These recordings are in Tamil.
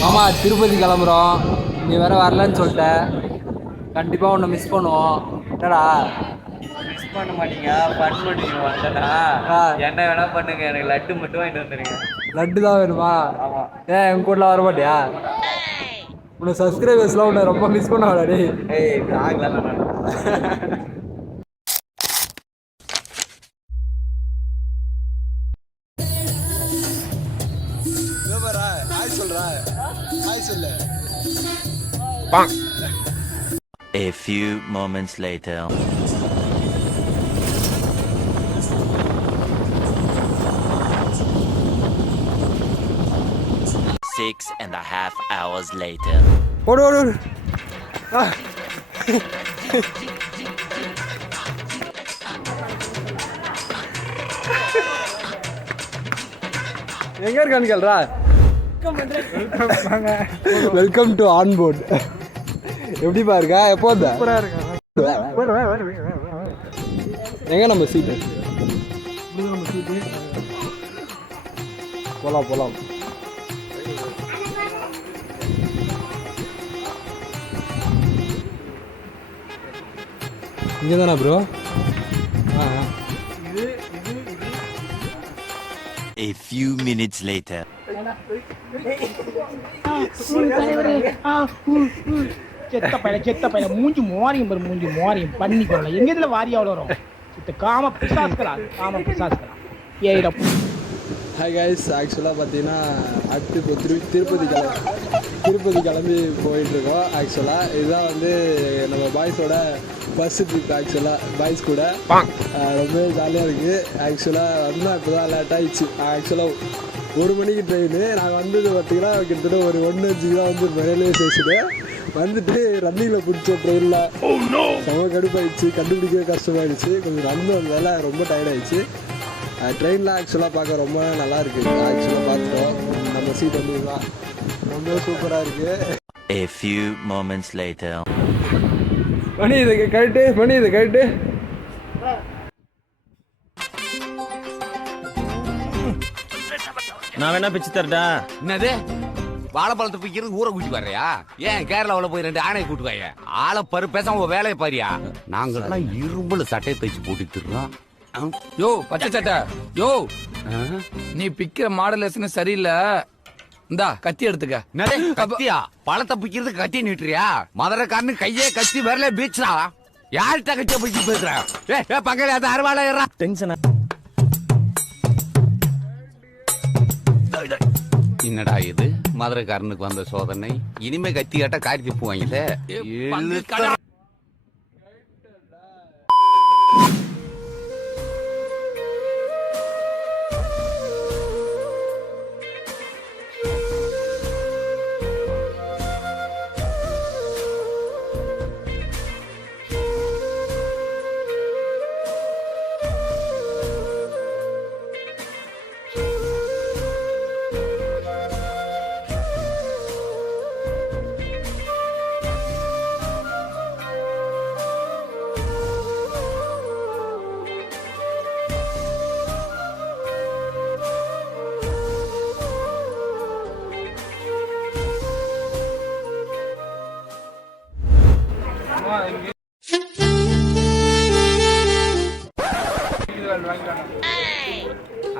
மாமா திருப்பதி கிளம்புறோம். நீ வேற வரலன்னு சொல்லிட்ட. கண்டிப்பாக உன்னை மிஸ் பண்ணுவோம். என்னடா மிஸ் பண்ண மாட்டீங்க, ஃபன் பண்ணுவீங்க. வந்தேன்னா என்ன வேணா பண்ணுங்க, எனக்கு லட்டு மட்டும் வாங்கிட்டு வந்துடுங்க. லட்டு தான் வேணுமா? ஆமாம். ஏன் என் கூடலாம் வர மாட்டியா? உன்னை சப்ஸ்கிரைபர்ஸ்லாம் உன்னை ரொம்ப மிஸ் பண்ண டே. ஏய் ஆகலாம். A few moments later. Six and a half hours later. ஓடு ஓடு ஓடு. எங்க இருக்கான்னு கேள்றா. Welcome to on board. எப்படி பாருங்க எப்போ எங்க நம்ம சீட்டு போலாம் போலாம். இங்கே தானே bro? A few minutes later. செத்த பையல மூஞ்சி மோரியும் பண்ணி கொள்ளலாம். எங்க இதுல வாரி அவ்வளோ வரும். காம பிசாஸ்களா ஏயிடம். ஹாய் கைஸ், ஆக்சுவலாக பார்த்தீங்கன்னா அடுத்து இப்போ திருப்பதி கிளம்பி போயிட்டுருக்கோம். ஆக்சுவலாக இதுதான் வந்து நம்ம பாய்ஸோட ஃபஸ்ட்டு ட்ரிப். ஆக்சுவலாக பாய்ஸ் கூட ரொம்ப ஜாலியாக இருக்குது. ஆக்சுவலாக வந்தால் இப்போ தான் லேட் ஆகிடுச்சு. ஆக்சுவலாக 1 மணிக்கு ட்ரெயின். நாங்கள் வந்தது பார்த்தீங்கன்னா கிட்டத்தட்ட ஒரு 1:05 தான் வந்து ரயில்வே ஸ்டேஷனு. வந்துட்டு ரன்னிங்கில் பிடிச்ச ட்ரெயினில் செம கடுப்பாயிடுச்சு, கண்டுபிடிக்கவே கஷ்டமாயிடுச்சு. கொஞ்சம் நடந்து வந்ததால் ரொம்ப டயர்டாயிடுச்சு. ட்ரெயினில் ஆக்சுவலாக பார்க்க ரொம்ப நல்லா இருக்குது. ஆக்சுவலாக பார்த்துட்டோம். நம்ம சீட் வந்து தான் ரொம்ப சூப்பராக இருக்குது. A few moments later. மணி இதை கழட்டு. நான் வேணா பிச்சு தரட்டா? என்னது வாழைப்பழத்தை பிக்கிறது ஊரை கூட்டி வர்றியா? ஏன் கேரளாவில் போய் 2 ஆணையை கூட்டு வாங்க. ஆளை பரு பேசாம உன் வேலையை பாரியா? நாங்கெல்லாம் இரும்புல சட்டையை தைச்சு போட்டுக்கிறோம். யோ பச்சை சட்டை, யோ நீ பிக்கிற மாடலேஷன் சரியில்லை. இந்தா கத்தி எடுத்துக்க. கத்தியா? பழத்தை பிக்கிறது கத்தி நீட்டுறியா? மதுரைக்காரனு கையே கத்தி வரல பீச்சா. யார்கிட்ட கத்திய பிடிச்சி பேசுற? பக்கத்துல அது அறுவாளை டென்ஷனா? என்னடா இது மதுரைக்காரனுக்கு வந்த சோதனை? இனிமே கத்தி கேட்டா காரி திப்புவாங்கல்ல.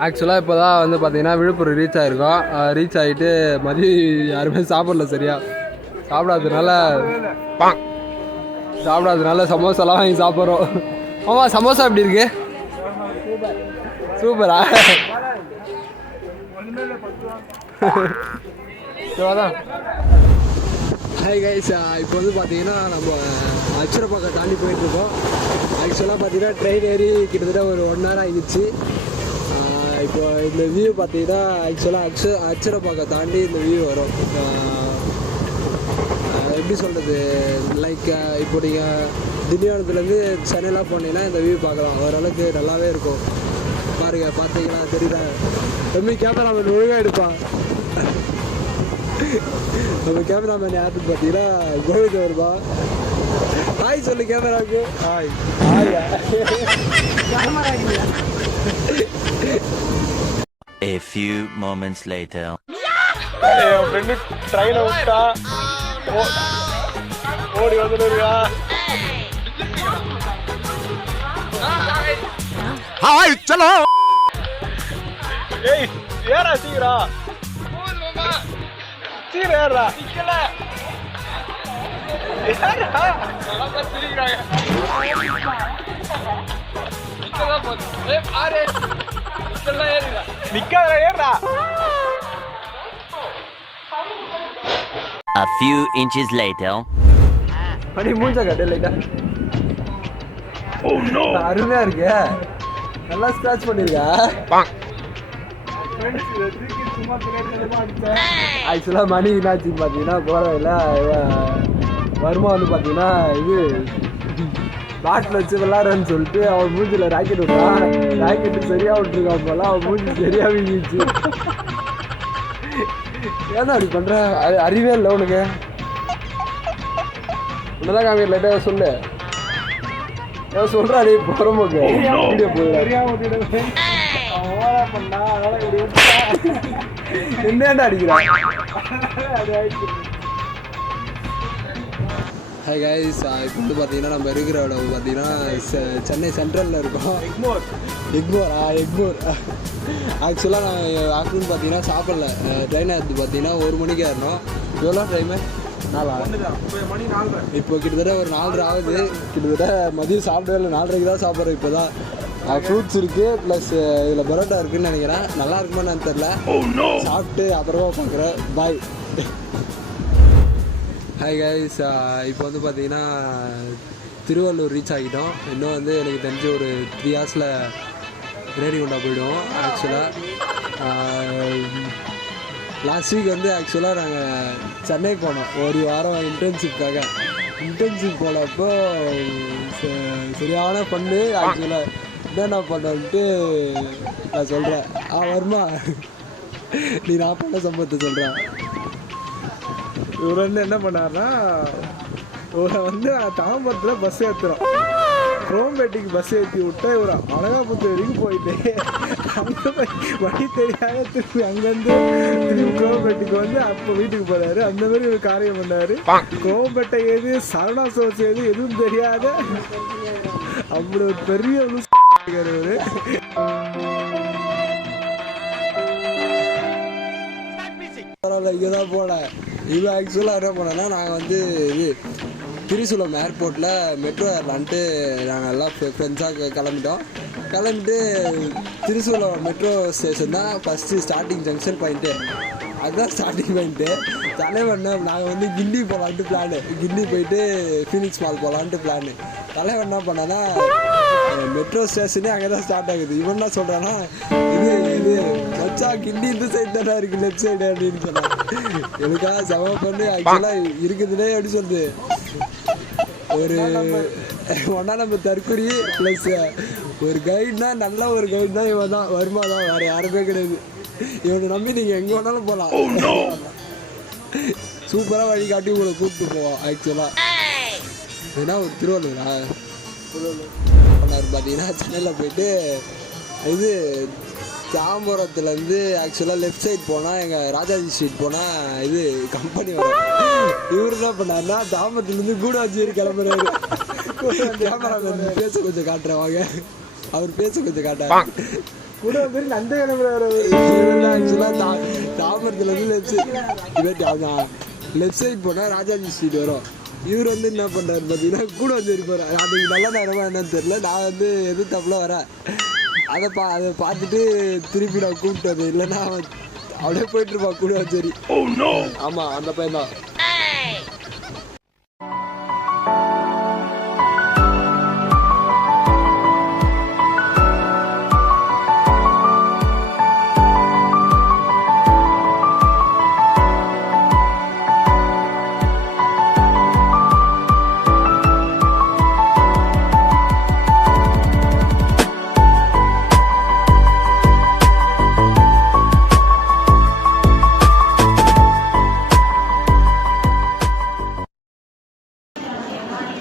ஆக்சுவலாக இப்போ தான் வந்து பார்த்தீங்கன்னா விழுப்புரம் ரீச் ஆகிருக்கோம். ரீச் ஆகிட்டு மதியம் யாருமே சாப்பிடல. சரியா சாப்பிடாதனால சமோசாலாம் வாங்கி சாப்பிட்றோம். ஆமாம், சமோசா எப்படி இருக்கு? சூப்பரா? ஹாய் கைஸ், இப்போ வந்து பார்த்தீங்கன்னா நம்ம அச்சரப்பாக்கம் தாண்டி போயிட்டுருக்கோம். ஆக்சுவலாக பார்த்தீங்கன்னா ட்ரெயின் ஏறி கிட்டத்தட்ட ஒரு 1 hour ஆகிடுச்சு. இப்போ இந்த வியூ பார்த்தீங்கன்னா ஆக்சுவலாக அச்சரப்பாக்கம் தாண்டி இந்த வியூ வரும். எப்படி சொல்கிறது, லைக் இப்போ நீங்கள் திண்டிவனத்துலேருந்து சென்னைலாம் போனீங்கன்னா இந்த வியூ பார்க்கலாம். ஓரளவுக்கு நல்லாவே இருக்கும். பாருங்கள், பார்த்தீங்கன்னா தெரியுதா? தம்பி கேமராமேன் ஒழுங்காக எடுப்பான். நம்ம கேமராமேன் யாருன்னு பார்த்தீங்கன்னா கோவிந்த் வருவா. ஹாய் சொல்லு கேமராவுக்கு. Hi. A few moments later. என் ஃப்ரெண்டு ட்ரெயினை விட்டா ஓடி வந்துருக்கா. ஹாய் சலோ. ஏய் ஏறா சீக்கிரம் ஏறா. நிக்காத ஏறா. A few inches later. மணி மூஞ்ச கட்டு லைட்டா. அருமையா இருக்கு. நல்லா ஸ்க்ராட்ச் பண்ணிருக்கா. ஆக்சுவலா மணி என்னாச்சு பார்த்தீங்கன்னா போறதில்ல வருமா வந்து பார்த்தீங்கன்னா இது பாட்டில் வச்சு விளாட்றேன்னு சொல்லிட்டு அவன் மூஞ்சில ராக்கெட் விட்டான். ராக்கெட்டு சரியா விட்டுருக்கான் போல. அவன் மூஞ்சி சரியா வீங்கிச்சு. ஏன்னா அப்படி பண்ற அறிவே இல்லை உனக்கு. உன்னதான் காமிக்கல லைட்டாக சொல்லு. ஏதாவது சொல்றா நீ புறம்போக்கு வீடியோ போய் என்னடா அடிக்கிறான். ஹாய் கைஸ், இப்போ வந்து பார்த்தீங்கன்னா நம்ம இருக்கிற இடம் பார்த்தீங்கன்னா சென்னை சென்ட்ரலில் இருக்கோம். எக்மோர். ஆக்சுவலாக நான் ஆஃப்டர்நூன் பார்த்தீங்கன்னா சாப்பிடல. ட்ரெயின் எடுத்து பார்த்தீங்கன்னா 1 மணிக்கு ஏறணும். எவ்வளோ டைமு? 4 இப்போ கிட்டத்தட்ட ஒரு 4:30 ஆகுது. கிட்டத்தட்ட மதியம் சாப்பிடவே இல்லை. 4:30க்கு தான் சாப்பிட்றேன். இப்போ தான் ஃப்ரூட்ஸ் இருக்குது ப்ளஸ் இதில் பரோட்டா இருக்குதுன்னு நினைக்கிறேன். நல்லா இருக்குமான்னு தெரில. சாப்பிட்டு அப்புறமா பார்க்குறேன். பாய். ஹாய் கைஸ், இப்போ வந்து பார்த்தீங்கன்னா திருவள்ளூர் ரீச் ஆகிட்டோம். இன்னும் வந்து எனக்கு தெரிஞ்ச ஒரு 3 ஹவர்ஸில் ரேணிகுண்டா போயிடுவோம். ஆக்சுவலாக லாஸ்ட் வீக் வந்து ஆக்சுவலாக நாங்கள் சென்னை போனோம் ஒரு வாரம் இன்டர்ன்ஷிப்காக. இன்டர்ன்ஷிப் போனப்போ சரியான பண்ணு. ஆக்சுவலாக என்னென்ன பண்ணன்ட்டு நான் சொல்கிறேன். வருமா நீ நான் பண்ண சம்பவத்தை சொல்கிறேன். இவர் வந்து என்ன பண்ணார்னா, இவரை வந்து தாம்பரத்தில் பஸ் ஏற்றுறோம். குரோம்பேட்டைக்கு பஸ் ஏற்றி விட்டா இவர் அழகாபுத்தூர் வரைக்கும் போயிட்டு அங்கே போய் வழி தெரியாத திருப்பி அங்கேருந்து திருப்பி குரோம்பேட்டைக்கு வந்து அப்போ வீட்டுக்கு போகிறாரு. அந்த மாதிரி ஒரு காரியம் பண்ணார். குரோம்பேட்டை எது சரணா சோர்ஸ் எது எதுவும் தெரியாத அப்படி ஒரு பெரிய இவரு. பரவாயில்ல, இங்கே தான் போனேன். இது ஆக்சுவலாக என்ன பண்ணேன்னா, நாங்கள் வந்து இது திரிசூலம் ஏர்போர்ட்டில் மெட்ரோ ஏர்லான்ட்டு நாங்கள் எல்லாம் ஃப்ரெண்ட்ஸாக கிளம்பிட்டு திரிசூலம் மெட்ரோ ஸ்டேஷன் தான் ஃபஸ்ட்டு ஸ்டார்டிங் ஜங்ஷன் பாயிண்ட்டு. அதுதான் ஸ்டார்டிங் பாயிண்ட்டு. தலைவண்ண நாங்கள் வந்து கிண்டி போகலான்ட்டு பிளானு. கிண்டி போயிட்டு ஃபீனிக்ஸ் மால் போகலான்ட்டு பிளானு. தலைவன் என்ன பண்ணான்னா, மெட்ரோ ஸ்டேஷனே அங்கே தான் ஸ்டார்ட் ஆகுது. இவன் என்ன சொல்கிறான்னா, இது வச்சா கிண்டி இந்த சைடு தானே இருக்குது லெஃப்ட் சைடு அப்படின்னு சொன்னான். எனக்காக செம பண்ணி ஆக்சுவலாக இருக்குதுன்னே எப்படி சொல்லுது, ஒரு ஒன்றா நம்ம தற்கொலை ப்ளஸ் ஒரு கைட்னா நல்ல ஒரு கைட் தான் இவன் தான். வருமா தான், வேறு யாருமே கிடையாது. இவனை நம்பி நீங்கள் எங்கே வேணாலும் போகலாம். சூப்பராக வழிகாட்டி உங்களை கூப்பிட்டு போவோம். ஆக்சுவலாக ஏன்னா ஒரு திருவள்ளூரா பார்த்தீங்கன்னா சென்னையில் போயிட்டு இது தாம்பரத்துலேருந்து ஆக்சுவலாக லெஃப்ட் சைட் போனால் எங்கள் ராஜாஜி ஸ்ட்ரீட் போனால் இது கம்பெனி வரும். இவர் என்ன பண்ணாருன்னா தாம்பரத்துலேருந்து கூடாச்சேரி கிளம்புறாரு. கேமராமேன் பேச கொஞ்சம் காட்டுறேன் வாங்க. அவர் பேச கொஞ்சம் காட்டாரு. கூட வந்து நந்த கிளம்புறாரு. ஆக்சுவலாக தாம்பரத்துலேருந்து லெஃப்ட் சைட் போனால் ராஜாஜி ஸ்ட்ரீட் வரும். இவர் வந்து என்ன பண்ணுறாரு பார்த்தீங்கன்னா கூட வந்து இருப்பார். அதுக்கு நல்ல நேரமாக என்னன்னு தெரியல. நான் வந்து எதுவும் தப்பில் வரேன். அதை பார்த்துட்டு திருப்பி நான் கூப்பிட்டது. இல்லைன்னா அவன் அப்படியே போயிட்டுருப்பான் கூட சரி. ஆமாம், அந்த பையன் தான்.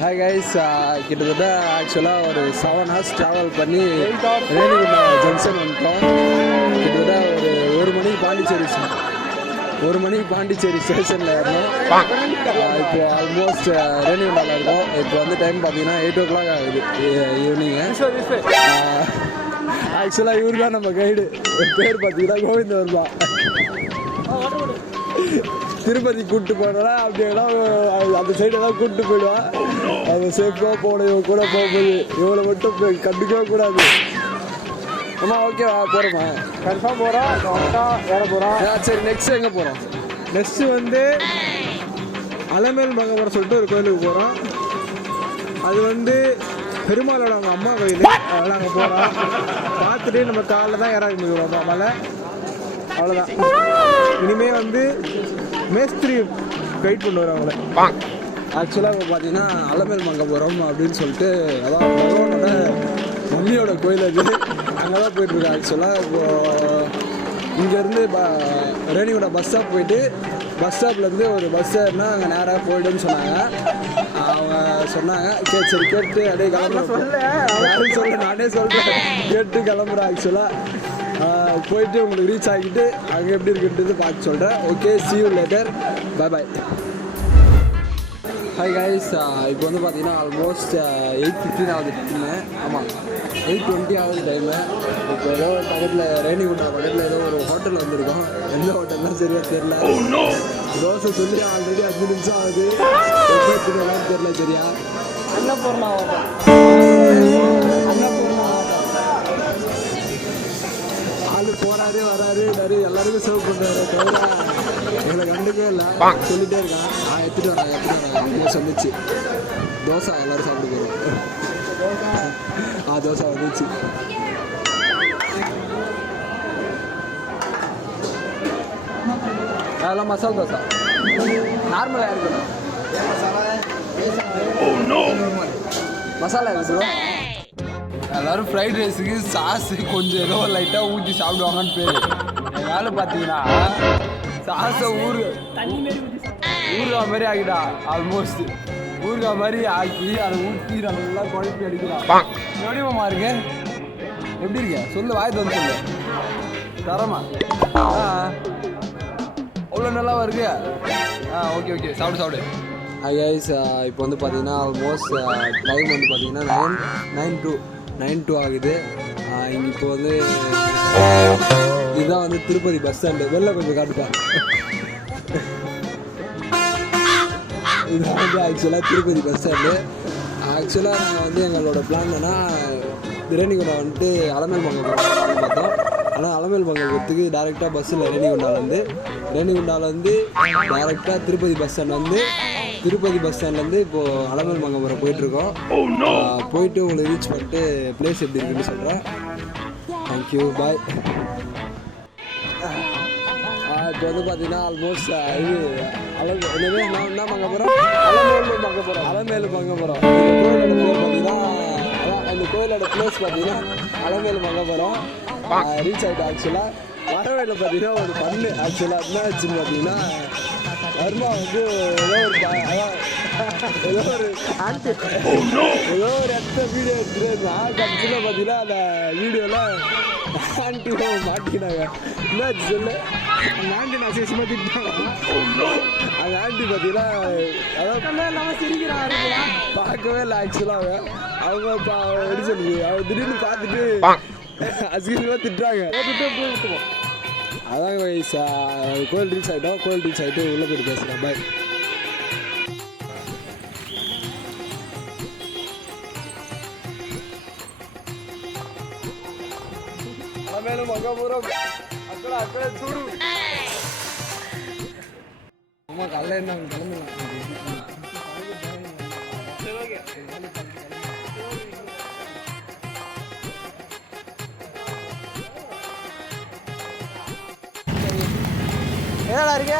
ஹாய் கைஸ், கிட்டத்தட்ட ஆக்சுவலாக ஒரு 7 ஹவர்ஸ் ட்ராவல் பண்ணி ரேணிகுண்டா ஜங்ஷன் வந்துட்டோம். கிட்டத்தட்ட ஒரு 1 மணிக்கு பாண்டிச்சேரி 1 மணிக்கு பாண்டிச்சேரி ஸ்டேஷனில் ஏறணும். இப்போ ஆல்மோஸ்ட் ரேணிகுண்டாவில் இருக்கோம். இப்போ வந்து டைம் பார்த்தீங்கன்னா 8 o'clock ஆகுது ஈவினிங்கு. ஆக்சுவலாக இவர் தான் நம்ம கைடு. பேர் பார்த்தீங்கன்னா கோவிந்தவர்மா. திருப்பதி கூப்பிட்டு போனோன்னா அப்படின்னா அந்த சைடெல்லாம் கூப்பிட்டு போயிடுவான். அது சேஃபாக போன இவன் கூட போகும்போது இவளை மட்டும் கண்டுக்கவே கூடாது. அம்மா ஓகேவா போகிறோமா? கன்ஃபார்ம் போகிறோம், ஏற போகிறோம். சரி நெக்ஸ்ட் எங்கே போகிறோம்? நெக்ஸ்ட்டு வந்து அலமேல் மங்கபுரம் சொல்லிட்டு ஒரு கோயிலுக்கு போகிறோம். அது வந்து பெருமாளோட அவங்க அம்மா கோயில். அதெல்லாம் அங்கே போகிறோம். பார்த்துட்டு நம்ம காலைல தான் இறங்க முடியும் மலை. அவ்வளோதான். இனிமேல் வந்து மேஸ்திரி கைட் பண்ணுவார் அவங்கள. ஆக்சுவலாக இப்போ பார்த்தீங்கன்னா அலமேல் மங்கபுரம் அப்படின்னு சொல்லிட்டு அதான் பகவானோட மம்மியோட கோயில் அது. அங்கே தான் போயிட்டுருக்கேன். ஆக்சுவலாக இப்போது இங்கேருந்து ரேணிகுண்டா பஸ் ஸ்டாப் போயிட்டு பஸ் ஸ்டாப்லேருந்து ஒரு பஸ் ஏறினா அங்கே நேராக போய்டுன்னு சொன்னாங்க. அவங்க சொன்னாங்க சரி கேட்டு அப்படியே கிளம்புறேன். நானே சொல்கிறேன் கேட்டு கிளம்புறேன். ஆக்சுவலாக போயிட்டு உங்களுக்கு ரீச் ஆகிட்டு அங்கே எப்படி இருக்குன்றது பார்த்து சொல்கிறேன். Okay see you later, bye bye. Hi guys, இப்போ வந்து பார்த்தீங்கன்னா ஆல்மோஸ்ட் 8:15 ஆகுது டைமு. ஆமாம் 8:20 ஆகுது டைமு. இப்போ ஏதோ பக்கத்தில் ரேணிகுண்டா பக்கத்தில் ஏதோ ஒரு ஹோட்டலில் வந்துருக்கோம். எந்த ஹோட்டல்லாம் சரியாக தெரில. தோசை சொல்லி ஆல்ரெடி 5 நிமிஷம் ஆகுது. எப்போ தெரில சரியா. அன்னபூர்ணா ஆள் போகிறாரு வராரு நிறைய எல்லாருக்கும் சர்வ் பண்ணுறாரு. தவிர எங்களை கண்டுக்கவே இல்லை. சொல்லிகிட்டே இருக்கான் எடுத்துகிட்டு வராங்க சொன்னிச்சு. தோசை எல்லோரும் சாப்பிட்டு போகிறோம். தோசை வந்துச்சு. அதெல்லாம் மசாலா தோசை நார்மலாக இருக்கணும். மசாலா இருக்கு. எல்லோரும் ஃப்ரைட் ரைஸுக்கு சாஸு கொஞ்சம் ஏதோ லைட்டாக ஊற்றி சாப்பிடுவாங்கன்னு பேர். வேலை பார்த்தீங்கன்னா சாஸை ஊறுகா மாதிரி ஆகிடா. ஆல்மோஸ்ட் ஊறுகா மாதிரி ஆக்கி அதை ஊற்றி நல்லா குழப்பி அடிக்கலாம். எப்படிமா இருக்கு? எப்படி இருக்க சொல்லு, வாய் வந்து சொல்லு. தரமா அவ்வளோ நல்லாவா இருக்கு? ஓகே ஓகே சாப்பிடு சாப்பிடு. கைஸ், இப்போ வந்து பார்த்தீங்கன்னா ஆல்மோஸ்ட் டைம் வந்து பார்த்தீங்கன்னா 9 to ஆகுது. இங்கே இப்போ வந்து இதுதான் வந்து திருப்பதி பஸ் ஸ்டாண்டு. வெளில கொஞ்சம் காட்டுப்பேன். இதுதான் வந்து ஆக்சுவலாக திருப்பதி பஸ் ஸ்டாண்டு. ஆக்சுவலாக நாங்கள் வந்து எங்களோட பிளான் என்னன்னா ரேணிகுண்டா வந்துட்டு அலமேல் மங்கபுரம் பார்த்தோம். ஆனால் அலமேல் மங்கபுரத்துக்கு டேரெக்டாக பஸ்ஸில் ரேணிகுண்டாவிலேருந்து டேரெக்டாக திருப்பதி பஸ் ஸ்டாண்ட் வந்து திருப்பதி பஸ் ஸ்டாண்ட்லேருந்து இப்போது அலமேல் மங்கபுரம் போயிட்டுருக்கோம். போயிட்டு உங்களை ரீச் பண்ணிட்டு பிளேஸ் எப்படி இருக்குன்னு சொல்கிறேன். Thank you bye. இப்போ வந்து பார்த்தீங்கன்னா ஆல்மோஸ்ட் இது என்ன மங்கபுரம் அலமேலு மங்கபுரம் பார்த்தீங்கன்னா அந்த கோயிலோட பிளேஸ் பார்த்தீங்கன்னா அலமேலு மங்கபுரம் ரீச் ஆகிட்டு. ஆக்சுவலாக வரவேல பார்த்தீங்கன்னா ஒரு பண்ணு. ஆக்சுவலாக என்ன ஆச்சுன்னு பார்த்தீங்கன்னா வர்மா வந்து ஏதோ ஒரு இடத்த வீடியோ எடுத்துகிட்டு இருந்தான். கடைசியில் பார்த்தீங்கன்னா அந்த வீடியோவில் ஆண்டி மாட்டிக்கினாங்க. என்னாச்சு சொல்லு? அந்த ஆண்டி நான் சேஷமாக திட்டாங்க. அந்த ஆண்டி பார்த்தீங்கன்னா அதான் சிரிக்கிறாங்க. பார்க்கவே இல்லை. ஆக்சுவலாக அவங்க எப்படி சொல்லுது, அவங்க திடீர்னு பார்த்துட்டு அசிங்கமாக திட்டுறாங்க. விட்டுவோம். அதான் கோயில் ரீச் ஆகிட்டோம். கோயில் ரீச் ஆகிட்டு உள்ளே போய்ட்டு பேசுகிறேன். பாய். அலமேலு மங்கபுரம் அక్కడ చూడు. அம்மா கல்ல என்ன கிளம்பலாம். என்னடா இருக்கு?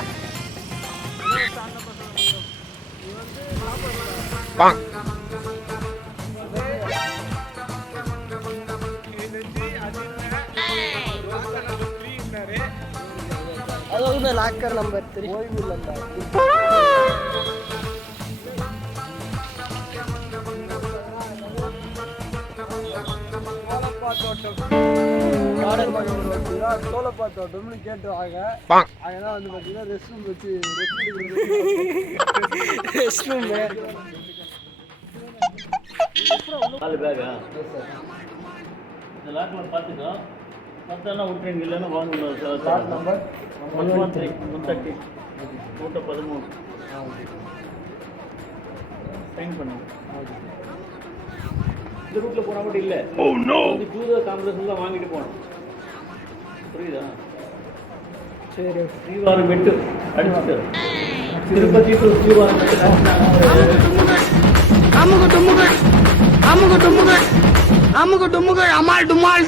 அது லாக்கர் நம்பர் 3 ஓய்வு இல்லைண்டா. சோழப்பா தோட்டம்னு கேட்டு வாங்க. அங்கதான் வந்து பார்த்தீங்கன்னா ரெஸ்ட் ரூம் வச்சு ரெஸ்ட் ரூம். நாலு பேக்கா இந்த லாட்ல பார்த்துக்கோ. மற்றெல்லாம் விட்டுறீங்க இல்லைன்னா வாங்கணும். லாட் நம்பர் 113 130 113 சைன் பண்ணுங்க. இந்த ரூட்ல போனா மட்டும் இல்லை. ஜூதா காங்கிரஸ் தான் வாங்கிட்டு போனோம். புரியுதா? சரி. ஸ்ரீவாரம் மெட்டு அடிச்சுட்டு திருப்பதி டு ஸ்ரீவாரம் மெட்டு அமுக டுமுக அமால் டுமால்